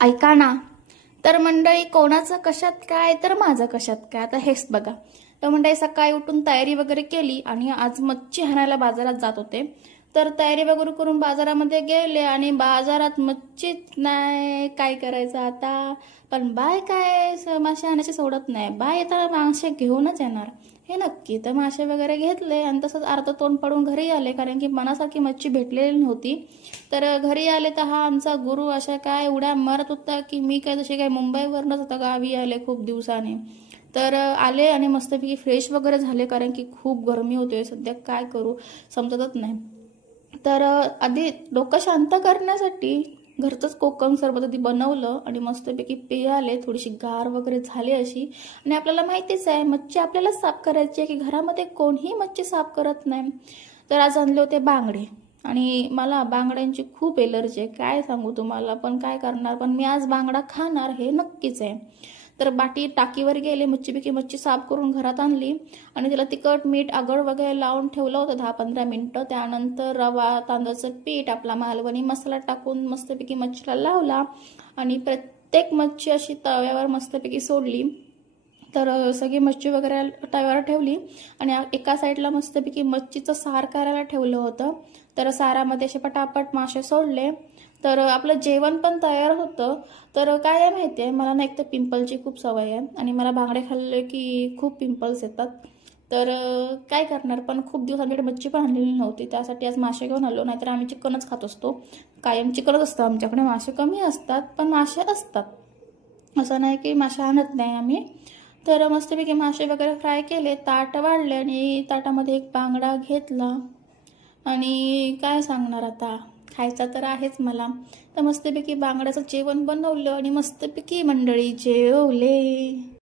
ऐका ना. तर मंडळी, कोणाचं कशात काय तर माझं कशात काय, आता हेच बघा. तर मंडळी, सकाळी उठून तयारी वगैरे केली आणि आज मच्छी आणायला बाजारात जात होते. तर तयारी वगैरे करून बाजारामध्ये गेले आणि बाजारात मच्छीच नाही. काय करायचं आता. पण बाय काय मासे आणायचे सोडत नाही. बाय येताना मासे घेऊनच येणार हे नक्की. तर मासे वगैरे घेतले आणि तसंच अर्ध तोंड पडून घरी आले, कारण की मनासारखी मच्छी भेटलेली नव्हती. तर घरी आले तर हा आमचा गुरु अशा काय उड्या मारत होता की मी काय जसे काय मुंबईवरनंच आता गावी आले खूप दिवसाने. तर आले आणि मस्तपैकी फ्रेश वगैरे झाले, कारण की खूप गरमी होते सध्या. काय करू समजतच नाही. तर आधी डोकं शांत करण्यासाठी घरचंच कोकम सरबत आधी बनवलं आणि मस्तपैकी पियाले. थोडीशी गार वगैरे झाली अशी. आणि आपल्याला माहितीच आहे मच्छी आपल्याला साफ करायची आहे, की घरामध्ये कोणीही मच्छी साफ करत नाही. तर आज आणले होते बांगडे आणि मला बांगड्यांची खूप एलर्जी आहे, काय सांगू तुम्हाला. पण काय करणार, पण मी आज बांगडा खाणार हे नक्कीच आहे. तर टाकीवर गेले, मच्छीपैकी मच्छी साफ करून घरात आणली आणि त्याला तिखट मीठ आगळ वगैरे लावून ठेवलं होतं 10-15 मिनटं. त्यानंतर रवा, तांदळाचं पीठ, आपला मालवणी मसाला टाकून मस्तपैकी मच्छीला लावला आणि प्रत्येक मच्छी अशी तव्यावर मस्तपैकी सोडली. तर सगळी मच्छी वगैरे तव्यावर ठेवली आणि एका साईडला मस्तपैकी मच्छीचं सार करायला ठेवलं होतं. तर सारामध्ये असे पटापट मासे सोडले. तर आपलं जेवण पण तयार होतं. तर काय आहे माहिती आहे, मला ना एक तर पिंपलची खूप सवय आहे आणि मला बांगडे खाल्ले की खूप पिंपल्स येतात. तर काय करणार, पण खूप दिवस आमच्याकडे मच्छी पण आणलेली नव्हती, त्यासाठी आज मासे घेऊन आलो. नाहीतर आम्ही चिकनच खात असतो. कायम चिकनच असतं आमच्याकडे. मासे कमी असतात पण मासे असतात, असं नाही की मासे आणत नाही आम्ही. तर मस्तपैकी मासे वगैरे फ्राय केले, ताट वाढले आणि ताटामध्ये एक बांगडा घेतला. आणि काय सांगणार आता, खायचा तर आहेच मला. तर मस्तपैकी बांगड्याचं जेवण बनवलं आणि मस्तपैकी मंडळी जेवले.